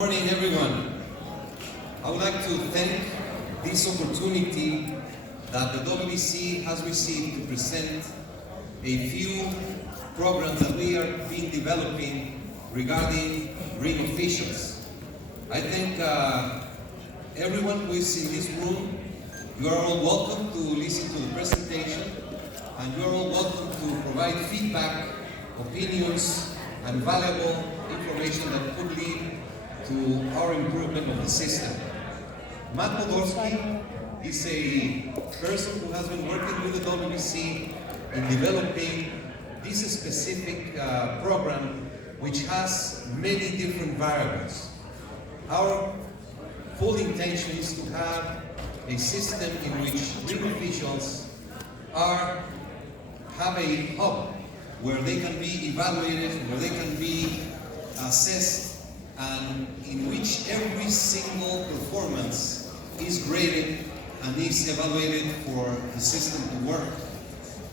Good morning, everyone. I would like to thank this opportunity that the WBC has received to present a few programs that we are developing regarding ring officials. I think everyone who is in this room, you are all welcome to listen to the presentation, and you are all welcome to provide feedback, opinions, and valuable information that could lead to our improvement of the system. Matt Podolsky is a person who has been working with the WBC in developing this specific program, which has many different variables. Our full intention is to have a system in which ring officials have a hub where they can be evaluated, where they can be assessed, and in which every single performance is graded and is evaluated for the system to work.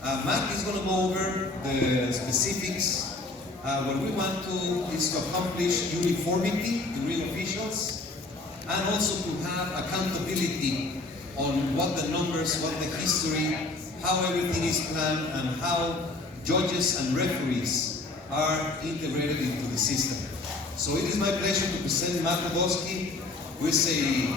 Matt is going to go over the specifics. What we want is to accomplish uniformity in ring officials, and also to have accountability on what the numbers, what the history, how everything is planned, and how judges and referees are integrated into the system. So it is my pleasure to present Matt Podolsky, who is a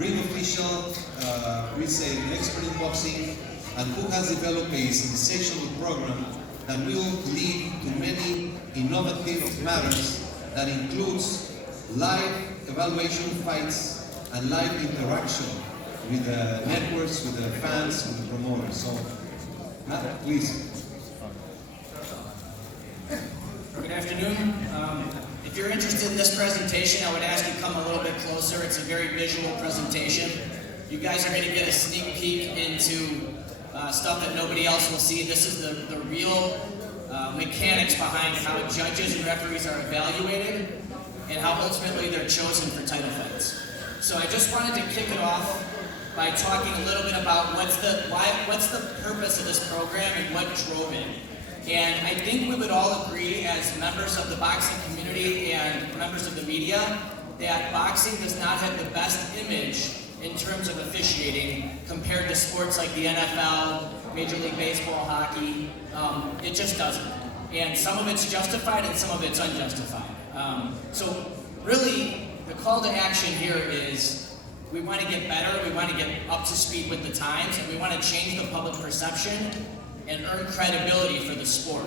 ring official, who is an expert in boxing, and who has developed a sensational program that will lead to many innovative matters that includes live evaluation fights and live interaction with the networks, with the fans, with the promoters. So, Matt, please. Good afternoon. If you're interested in this presentation, I would ask you to come a little bit closer. It's a very visual presentation. You guys are going to get a sneak peek into stuff that nobody else will see. This is the real mechanics behind how judges and referees are evaluated and how ultimately they're chosen for title fights. So I just wanted to kick it off by talking a little bit about what's the purpose of this program and what drove it. And I think we would all agree as members of the boxing community and members of the media that boxing does not have the best image in terms of officiating compared to sports like the NFL, Major League Baseball, hockey. It just doesn't. And some of it's justified and some of it's unjustified. So really, the call to action here is we want to get better, we want to get up to speed with the times, and we want to change the public perception and earn credibility for the sport.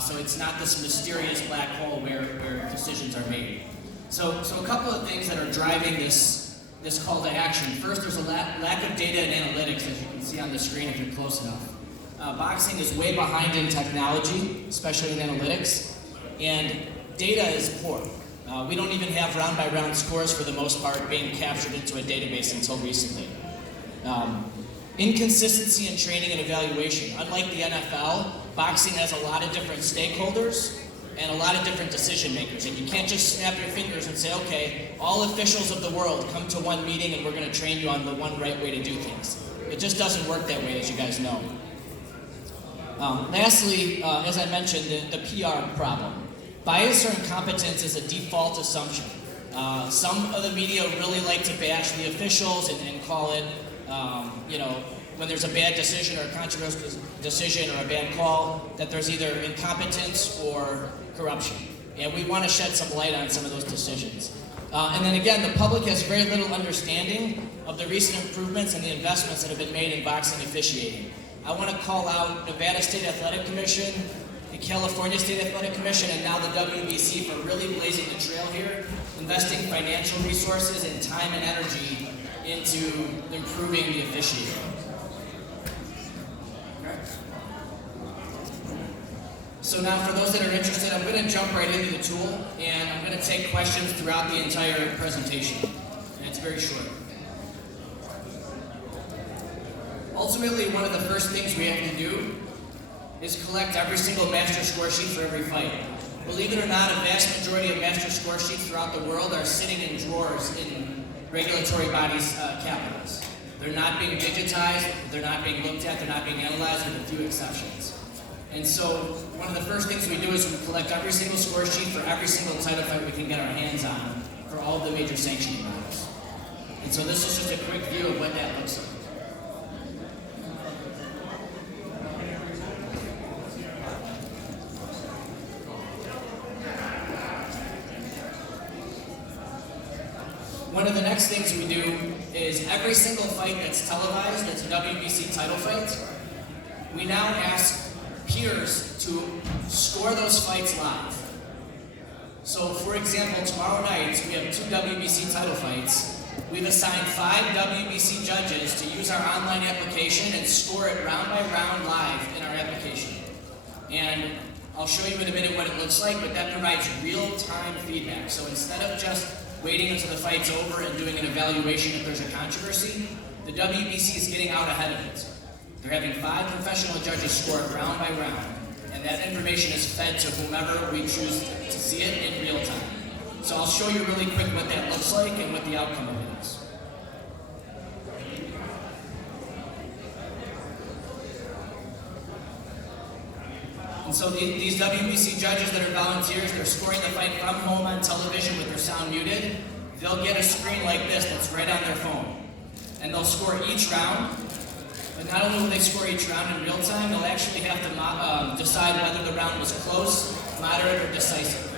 So it's not this mysterious black hole where decisions are made. So a couple of things that are driving this call to action. First, there's a lack of data and analytics, as you can see on the screen if you're close enough. Boxing is way behind in technology, especially in analytics, and data is poor. We don't even have round-by-round scores for the most part being captured into a database until recently. Inconsistency in training and evaluation. Unlike the NFL, boxing has a lot of different stakeholders and a lot of different decision makers. And you can't just snap your fingers and say, okay, all officials of the world come to one meeting and we're going to train you on the one right way to do things. It just doesn't work that way, as you guys know. Lastly, as I mentioned, the PR problem. Bias or incompetence is a default assumption. Some of the media really like to bash the officials and call it when there's a bad decision or a controversial decision or a bad call, that there's either incompetence or corruption. And we want to shed some light on some of those decisions. And then again, the public has very little understanding of the recent improvements and the investments that have been made in boxing officiating. I want to call out Nevada State Athletic Commission, the California State Athletic Commission, and now the WBC for really blazing the trail here, investing financial resources and time and energy into improving the officiating. Okay. So now for those that are interested, I'm going to jump right into the tool, and I'm going to take questions throughout the entire presentation. And it's very short. Ultimately, one of the first things we have to do is collect every single master score sheet for every fight. Believe it or not, a vast majority of master score sheets throughout the world are sitting in drawers in regulatory bodies' capitals. They're not being digitized, they're not being looked at, they're not being analyzed, with a few exceptions. And so one of the first things we do is we collect every single score sheet for every single title fight we can get our hands on for all of the major sanctioning bodies. And so this is just a quick view of what that looks like. One of the next things we do is every single fight that's televised, that's a WBC title fight, we now ask peers to score those fights live. So for example, tomorrow night we have 2 WBC title fights. We've assigned 5 WBC judges to use our online application and score it round by round live in our application. And I'll show you in a minute what it looks like, but that provides real-time feedback. So instead of just waiting until the fight's over and doing an evaluation if there's a controversy, the WBC is getting out ahead of it. They're having 5 professional judges score it round by round, and that information is fed to whomever we choose to see it in real time. So I'll show you really quick what that looks like and what the outcome of it is. And so these WBC judges that are volunteers, they're scoring the fight from home on television with their sound muted. They'll get a screen like this that's right on their phone. And they'll score each round. But not only will they score each round in real time, they'll actually have to decide whether the round was close, moderate, or decisive.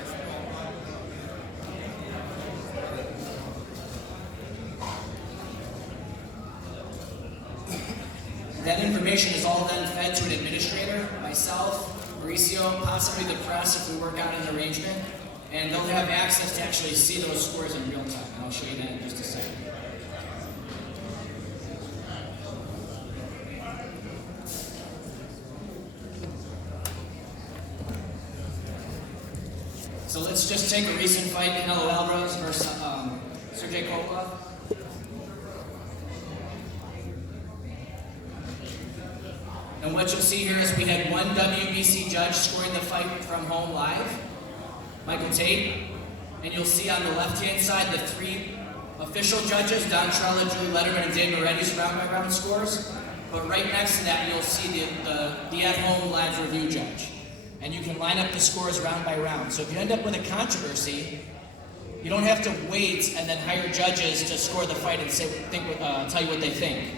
That information is all then fed to an administrator, myself, Mauricio, possibly the press if we work out an arrangement, and they'll have access to actually see those scores in real time. And I'll show you that in just a second. So let's just take a recent fight, Canelo Alvarez versus Sergey Kovalev. And what you'll see here is we had 1 WBC judge scoring the fight from home live, Michael Tate. And you'll see on the left-hand side the 3 official judges, Don Trella, Julie Letterman, and Dave Moretti's round-by-round scores. But right next to that, you'll see the at-home live review judge. And you can line up the scores round by round. So if you end up with a controversy, you don't have to wait and then hire judges to score the fight and tell you what they think.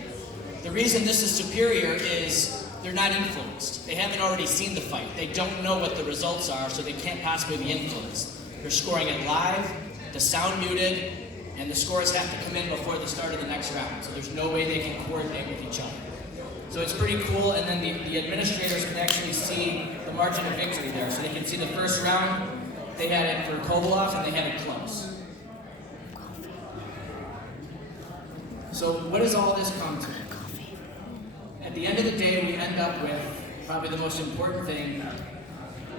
The reason this is superior is they're not influenced. They haven't already seen the fight. They don't know what the results are, so they can't possibly be influenced. They're scoring it live, the sound muted, and the scores have to come in before the start of the next round. So there's no way they can coordinate with each other. So it's pretty cool, and then the administrators can actually see the margin of victory there. So they can see the first round, they had it for Kovalev, and they had it close. So what does all this come to? At the end of the day, we end up with, probably the most important thing,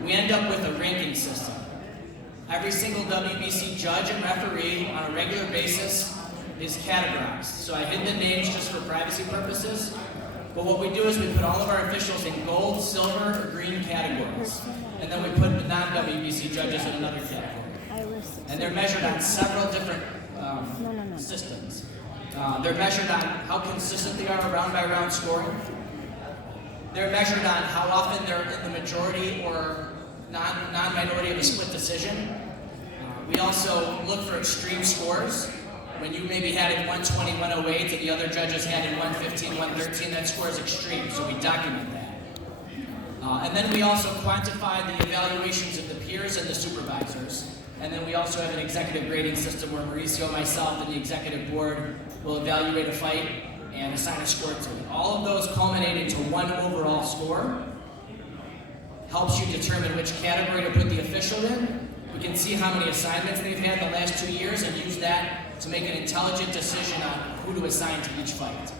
we end up with a ranking system. Every single WBC judge and referee on a regular basis is categorized. So I hid the names just for privacy purposes. But what we do is we put all of our officials in gold, silver, or green categories. And then we put the non-WBC judges in another category. And they're measured on several different systems. They're measured on how consistent they are round by round scoring. They're measured on how often they're in the majority or non-minority of a split decision. We also look for extreme scores. When you maybe had it 120, 108, and the other judges had it 115, 113, that score is extreme, so we document that. And then we also quantify the evaluations of the peers and the supervisors. And then we also have an executive grading system where Mauricio, myself, and the executive board will evaluate a fight and assign a score to it. All of those culminate into one overall score. Helps you determine which category to put the official in. We can see how many assignments they've had the last 2 years and use that to make an intelligent decision on who to assign to each fight.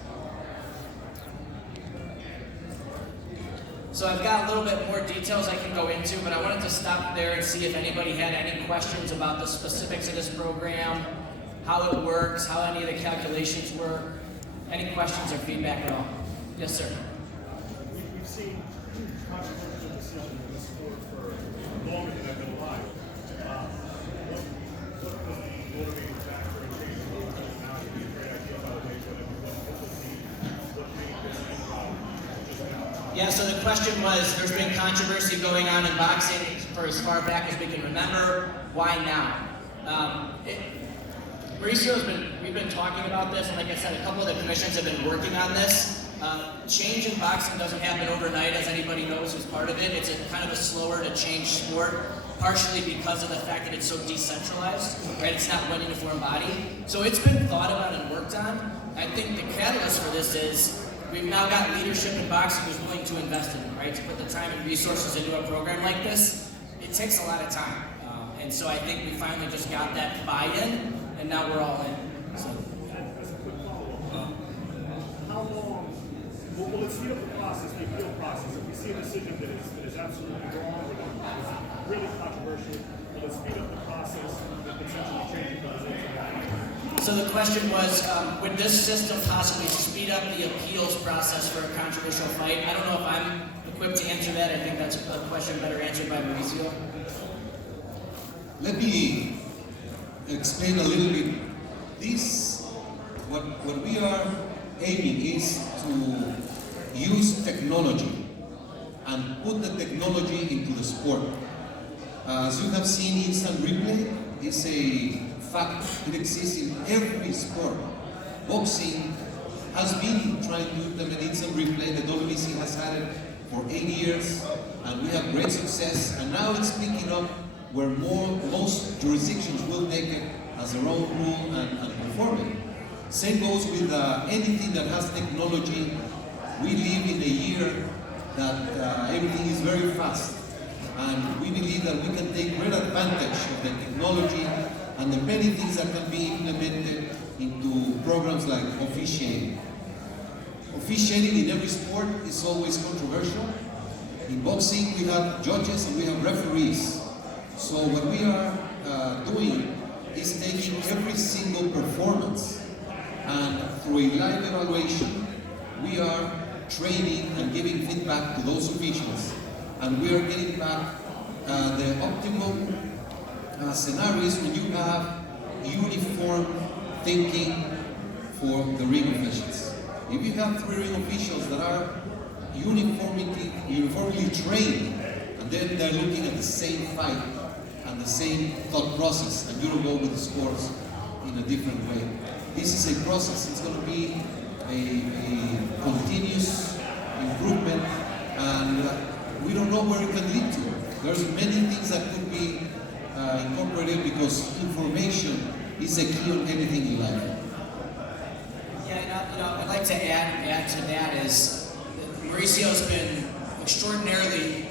So I've got a little bit more details I can go into, but I wanted to stop there and see if anybody had any questions about the specifics of this program, how it works, how any of the calculations work. Any questions or feedback at all? Yes, sir. We've seen controversial decisions in this sport for longer than I've been alive. What was the motivating factor in changing the rules? Now it'd be a great idea, by the way, what made this just now? Yeah, so the question was, there's been controversy going on in boxing for as far back as we can remember. Why now? We've been talking about this, and like I said, a couple of the commissions have been working on this. Change in boxing doesn't happen overnight, as anybody knows who's part of it. It's a kind of a slower to change sport, partially because of the fact that it's so decentralized, right? It's not one uniform body. So it's been thought about and worked on. I think the catalyst for this is we've now got leadership in boxing who's willing to invest in it, right? To put the time and resources into a program like this, it takes a lot of time. And so I think we finally just got that buy-in, and now we're all in. So. As a quick follow-up, how long will it speed up the process, the appeal process? If we see a decision that is absolutely wrong or that is really controversial, will it speed up the process and potentially change the results? So the question was, would this system possibly speed up the appeals process for a controversial fight? I don't know if I'm equipped to answer that. I think that's a question better answered by Mauricio. Let me explain a little bit. What we are aiming is to use technology and put the technology into the sport. As you have seen, instant replay is a fact. It exists in every sport. Boxing has been trying to implement instant replay. The WBC has had it for 8 years, and we have great success. And now it's picking up where most jurisdictions will take it as their own rule and perform it. Same goes with anything that has technology. We live in a year that everything is very fast, and we believe that we can take great advantage of the technology and the many things that can be implemented into programs like officiating. Officiating in every sport is always controversial. In boxing, we have judges and we have referees. So what we are doing is taking every single performance, and through a live evaluation, we are training and giving feedback to those officials, and we are getting back the optimal scenarios when you have uniform thinking for the ring officials. If you have 3 ring officials that are uniformly trained, and then they're looking at the same fight and the same thought process, and you don't go with the scores in a different way. This is a process. It's going to be a continuous improvement, and we don't know where it can lead to. There's many things that could be incorporated because information is a key on anything in life. Yeah, and I'd like to add to that is Mauricio's been extraordinarily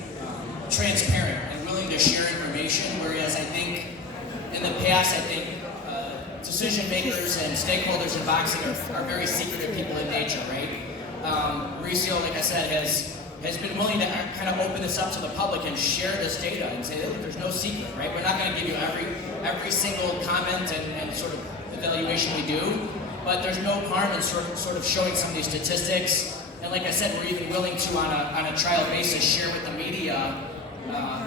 transparent and willing to share information, whereas I think in the past, decision makers and stakeholders in boxing are very secretive people in nature, right? Mauricio, like I said, has been willing to kind of open this up to the public and share this data and say that there's no secret, right? We're not going to give you every single comment and sort of evaluation we do, but there's no harm in sort of showing some of these statistics. And like I said, we're even willing to, on a trial basis, share with the media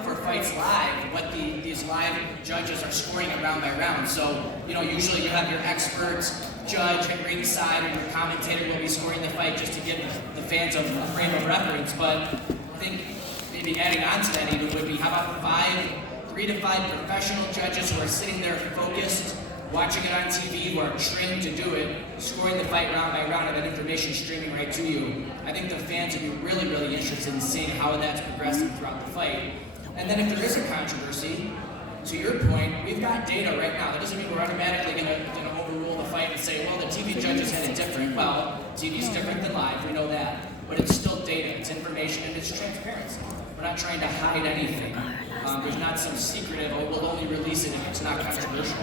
for fights live what these live judges are scoring it round by round. So, usually you have your expert judge at ringside and your commentator will be scoring the fight just to give the fans a frame of reference. But I think maybe adding on to that even would be, how about 3 to 5 professional judges who are sitting there focused, watching it on TV, who are trained to do it, scoring the fight round by round, and that information streaming right to you. I think the fans would be really, really interested in seeing how that's progressing throughout the fight. And then if there is a controversy, to your point, we've got data right now. That doesn't mean we're automatically going to overrule the fight and say, well, the TV judges had it different. Well, TV's different than live, we know that. But it's still data, it's information, and it's transparency. We're not trying to hide anything. There's not some secretive, we'll only release it if it's not controversial.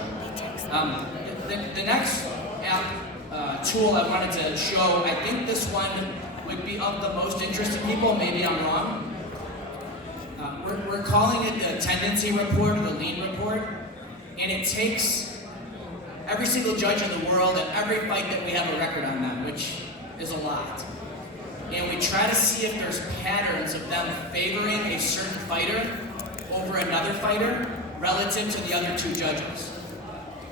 The next app tool I wanted to show, I think this one would be of the most interest to people. Maybe I'm wrong. We're calling it the tendency report, or the lean report, and it takes every single judge in the world and every fight that we have a record on them, which is a lot. And we try to see if there's patterns of them favoring a certain fighter over another fighter relative to the other 2 judges.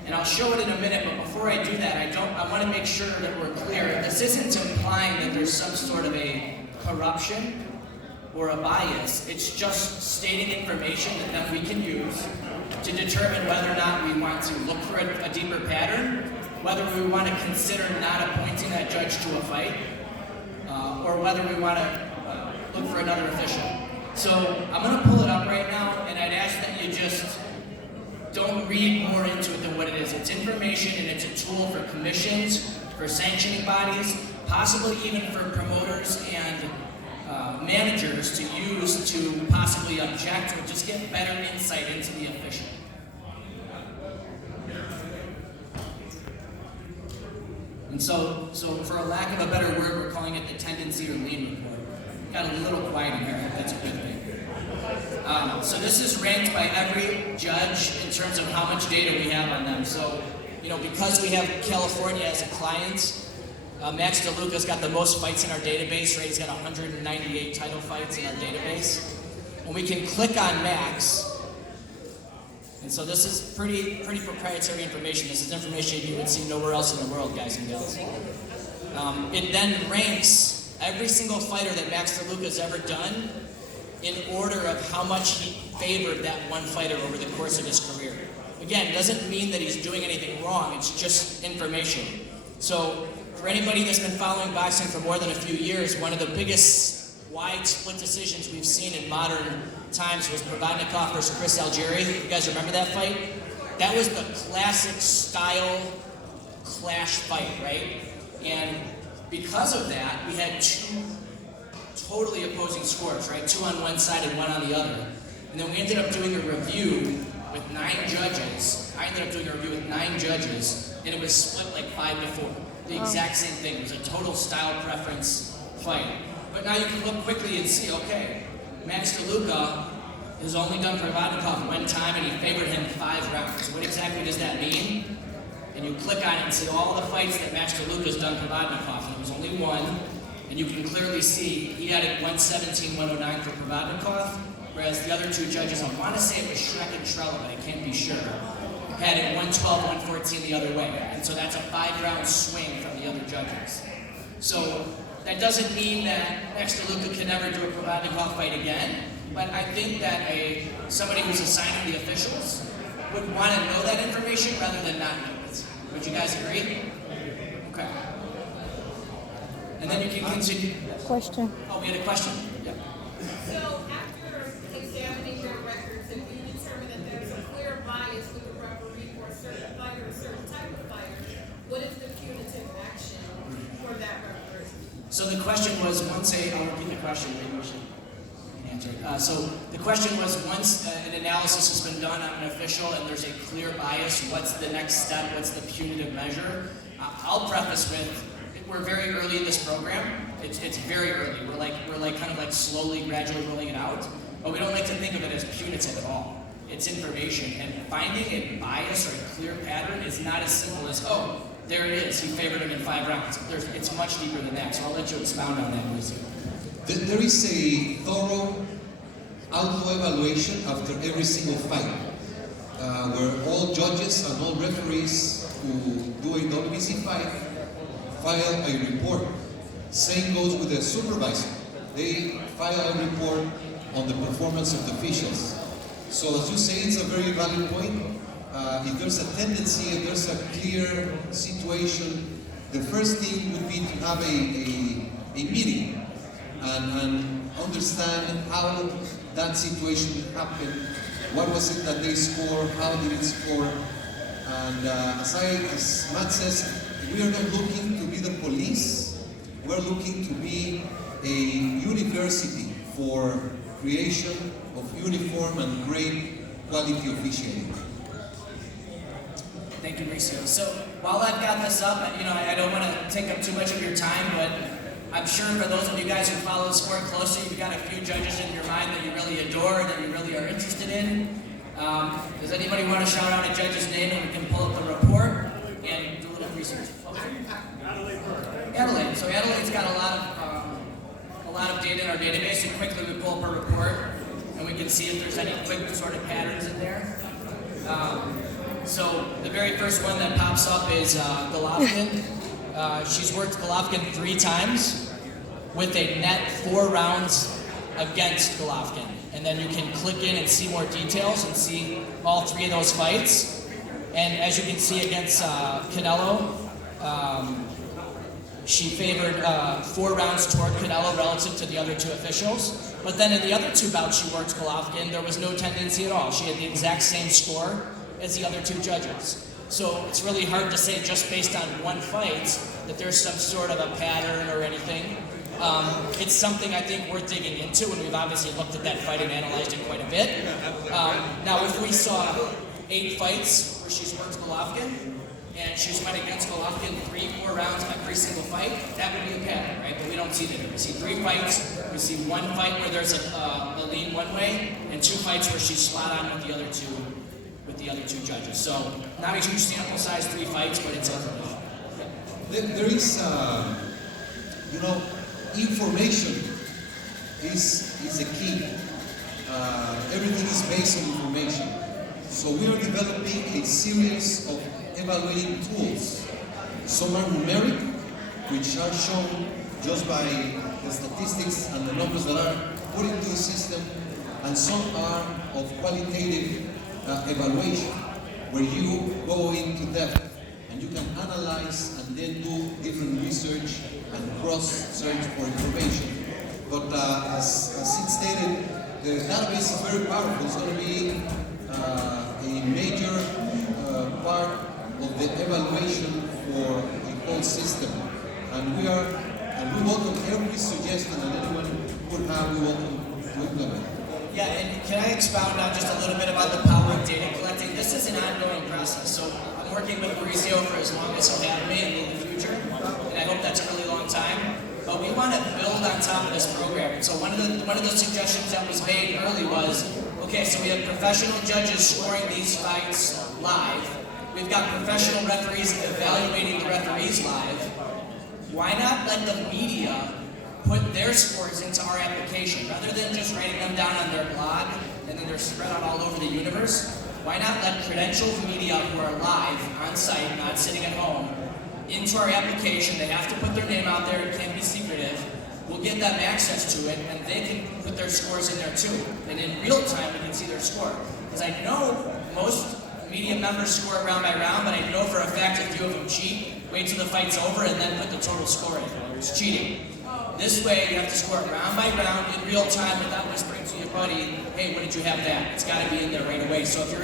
And I'll show it in a minute, but before I do that, I want to make sure that we're clear. This isn't implying that there's some sort of a corruption or a bias. It's just stating information that then we can use to determine whether or not we want to look for a deeper pattern, whether we want to consider not appointing that judge to a fight, or whether we want to look for another official. So I'm going to pull it up right now, and I'd ask that you just don't read more into it than what it is. It's information, and it's a tool for commissions, for sanctioning bodies, possibly even for promoters and managers to use to possibly object or just get better insight into the official. And so for a lack of a better word, we're calling it the tendency or lean report. Got a little quiet in here, that's a good thing. So this is ranked by every judge in terms of how much data we have on them. So, because we have California as a client, Max DeLuca's got the most fights in our database, right? He's got 198 title fights in our database. And we can click on Max. And so this is pretty proprietary information. This is information you would see nowhere else in the world, guys and gals. It then ranks every single fighter that Max DeLuca's ever done in order of how much he favored that one fighter over the course of his career. Again, it doesn't mean that he's doing anything wrong, it's just information. So, for anybody that's been following boxing for more than a few years, one of the biggest wide split decisions we've seen in modern times was Provodnikov versus Chris Algieri. You guys remember that fight? That was the classic style clash fight, right? And because of that, we had two totally opposing scores, right? 2 on one side and 1 on the other. And then we ended up doing a review with 9 judges. I ended up doing a review with 9 judges, and it was split like 5-4. The exact same thing. It was a total style preference fight. But now you can look quickly and see, okay, Max DeLuca has only done Provodnikov 1 time, and he favored him 5 rounds. What exactly does that mean? And you click on it and see all the fights that Max DeLuca's done Provodnikov, and it was only 1. And you can clearly see he had it 117-109 for Provodnikov, whereas the other 2 judges, I want to say it was Shrek and Trella, but I can't be sure, had it 112-114 the other way. And so that's a 5-round swing from the other judges. So that doesn't mean that Max DeLuca can never do a Provodnikov fight again, but I think that somebody who's assigning the officials would want to know that information rather than not know it. Would you guys agree? Okay. And then you can continue. Question. Oh, we had a question. Yeah. So after examining your records, if you determine that there's a clear bias with the referee for a certain fighter or a certain type of fighter, what is the punitive action for that referee? So the question was, I'll repeat the question, maybe we should answer it. So the question was, once an analysis has been done on an official and there's a clear bias, what's the next step? What's the punitive measure? I'll preface with, we're very early in this program. It's very early. We're like kind of like slowly, gradually rolling it out. But we don't like to think of it as punitive at all. It's information, and finding a bias or a clear pattern is not as simple as, oh, there it is. He favored him in 5 rounds. It's much deeper than that. So I'll let you expound on that, Lucy. There is a thorough auto-evaluation after every single fight, where all judges and all referees who do a WBC fight file a report. Same goes with the supervisor. They file a report on the performance of the officials. So as you say, it's a very valid point. If there's a tendency, if there's a clear situation, the first thing would be to have a meeting and understand how that situation happened, what was it that they scored, how did it score, and as Matt says, we are not looking to be the police, we're looking to be a university for creation of uniform and great quality officiating. Thank you, Mauricio. So while I've got this up, I don't want to take up too much of your time, but I'm sure for those of you guys who follow the sport closely, you've got a few judges in your mind that you really adore, that you really are interested in. Does anybody want to shout out a judge's name and we can pull up the report and do a little research? Adelaide. So Adelaide's got a lot of data in our database, and quickly we pull up a report and we can see if there's any quick sort of patterns in there. So the very first one that pops up is Golovkin. She's worked Golovkin 3 times with a net 4 rounds against Golovkin. And then you can click in and see more details and see all 3 of those fights. And as you can see against Canelo, she favored 4 rounds toward Canelo relative to the other 2 officials. But then in the other 2 bouts she worked Golovkin, there was no tendency at all. She had the exact same score as the other 2 judges. So it's really hard to say just based on one fight that there's some sort of a pattern or anything. It's something I think worth digging into, and we've obviously looked at that fight and analyzed it quite a bit. Now, if we saw 8 fights where she's worked Golovkin, and she's went against Golovkin 3-4 rounds on every single fight, that would be a pattern, right? But we don't see that. We see 3 fights, we see 1 fight where there's a lean one way, and 2 fights where she's spot on with the other two judges. So not a huge sample size, 3 fights, but it's a There is, information is a key. Everything is based on information. So we are developing a series of evaluating tools. Some are numeric, which are shown just by the statistics and the numbers that are put into the system, and some are of qualitative evaluation, where you go into depth and you can analyze and then do different research and cross-search for information. But as it stated, the database is very powerful. It's going to be a major part of the evaluation for the whole system. And we welcome every suggestion that anyone would have, we welcome to implement. Yeah, and can I expound on just a little bit about the power of data collecting? This is an ongoing process. So I'm working with Mauricio for as long as he'll have me and in the future, and I hope that's a really long time. But we want to build on top of this program. And so one of the suggestions that was made early was, okay, so we have professional judges scoring these fights live. We've got professional referees evaluating the referees live. Why not let the media put their scores into our application rather than just writing them down on their blog and then they're spread out all over the universe? Why not let credentialed media who are live on site, not sitting at home, into our application? They have to put their name out there. It can't be secretive. We'll get them access to it, and they can put their scores in there too. And in real time, we can see their score. Because I know most media members score round by round, but I know for a fact if 2 of them cheat, wait till the fight's over and then put the total score in. It's cheating. This way, you have to score round by round in real time without whispering to your buddy, hey, what did you have that? It's got to be in there right away. So if you're